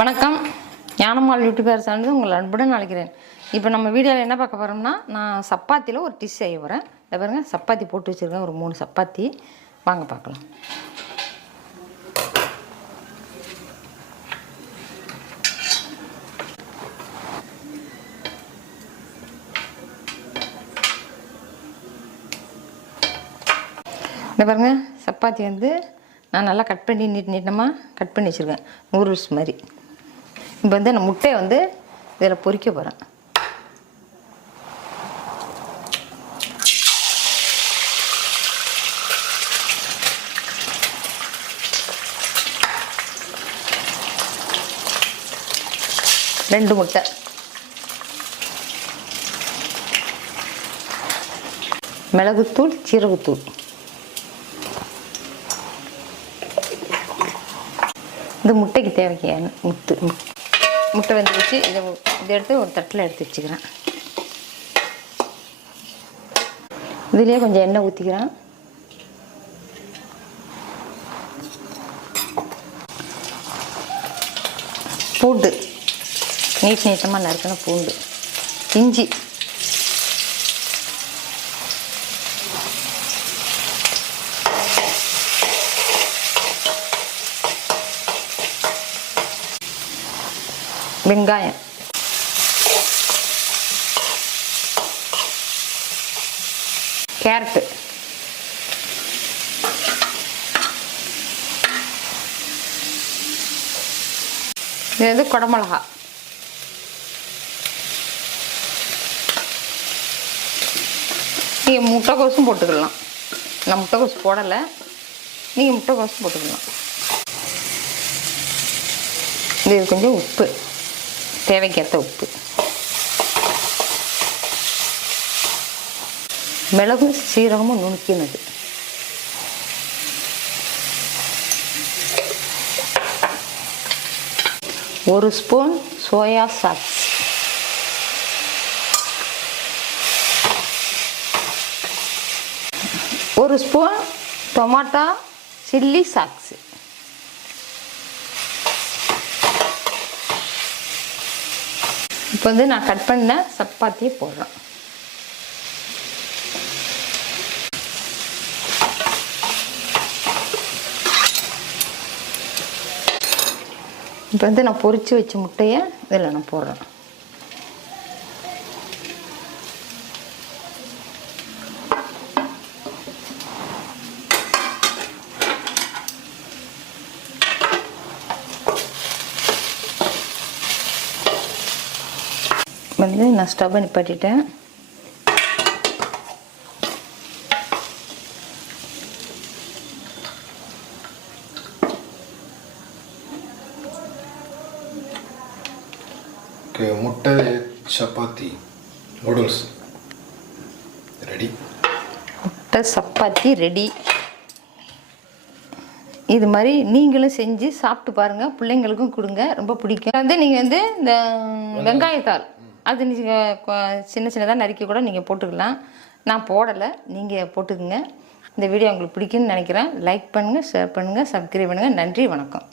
வணக்கம். ஞானம்மாள் யூடியூபர் சார்ந்து உங்கள் அன்புடன் அழைக்கிறேன். இப்போ நம்ம வீடியோவில் என்ன பார்க்க போகிறோம்னா நான் சப்பாத்தியில் ஒரு டிஷ் செய்ய போகிறேன் இதை பாருங்கள் சப்பாத்தி போட்டு வச்சுருக்கேன். ஒரு மூணு சப்பாத்தி. வாங்க பார்க்கலாம். இந்த பாருங்கள் சப்பாத்தி வந்து நான் நல்லா கட் பண்ணி நீட் நீட்டமாக கட் பண்ணி வச்சுருக்கேன். நூடுல்ஸ் மாதிரி. இப்போ வந்து நான் முட்டையை வந்து இதில் பொறிக்க போகிறேன் ரெண்டு முட்டை. மிளகுத்தூள் சீரகத்தூள். இது முட்டைக்கு தேவைக்கு முத்து. முட்டை வந்து வச்சு இதை இதை எடுத்து ஒரு தட்டில் எடுத்து வச்சுக்கிறேன். இதுலேயே கொஞ்சம் எண்ணெய் ஊற்றிக்கிறேன் பூண்டு. நீட் நீட்டமாக நறுக்கின பூண்டு. இஞ்சி. வெங்காயம். கேரட்டு. இது வந்து குடமிளகா. நீங்கள் முட்டைக்கோசும் போட்டுக்கலாம். நான் முட்டைக்கோசு போடலை. நீங்கள் முட்டைக்கோசும் போட்டுக்கலாம். இது கொஞ்சம் உப்பு. தேவைக்கேற்ற உப்பு. மிளகும் சீரகமும் நுணுக்கினது. ஒரு ஸ்பூன் சோயா சாஸ். ஒரு ஸ்பூன் டொமாட்டோ சில்லி சாக்ஸு இப்போ வந்து நான் கட் பண்ண சப்பாத்தியை போடுறேன். இப்போ வந்து நான் பொறிச்சு வச்ச முட்டையை இதில் நான் போடுறேன். வந்து நான் ஸ்டவ்வை நிப்பாட்டிட்டேன் ஓகே முட்டை சப்பாத்தி நூடுல்ஸ். ரெடி. முட்டை சப்பாத்தி ரெடி. இது மாதிரி நீங்களும் செஞ்சு சாப்பிட்டு பாருங்கள் பிள்ளைங்களுக்கும் கொடுங்க. ரொம்ப பிடிக்கும். வந்து நீங்கள் வந்து இந்த வெங்காயத்தாள். அது நீங்கள் சின்ன சின்னதாக நறுக்கி கூட நீங்கள் போட்டுக்கலாம். நான் போடலை. நீங்கள் போட்டுக்குங்க. இந்த வீடியோ உங்களுக்கு பிடிக்குன்னு நினைக்கிறேன். லைக் பண்ணுங்கள் ஷேர் பண்ணுங்கள் சப்ஸ்கிரைப் பண்ணுங்கள் நன்றி வணக்கம்.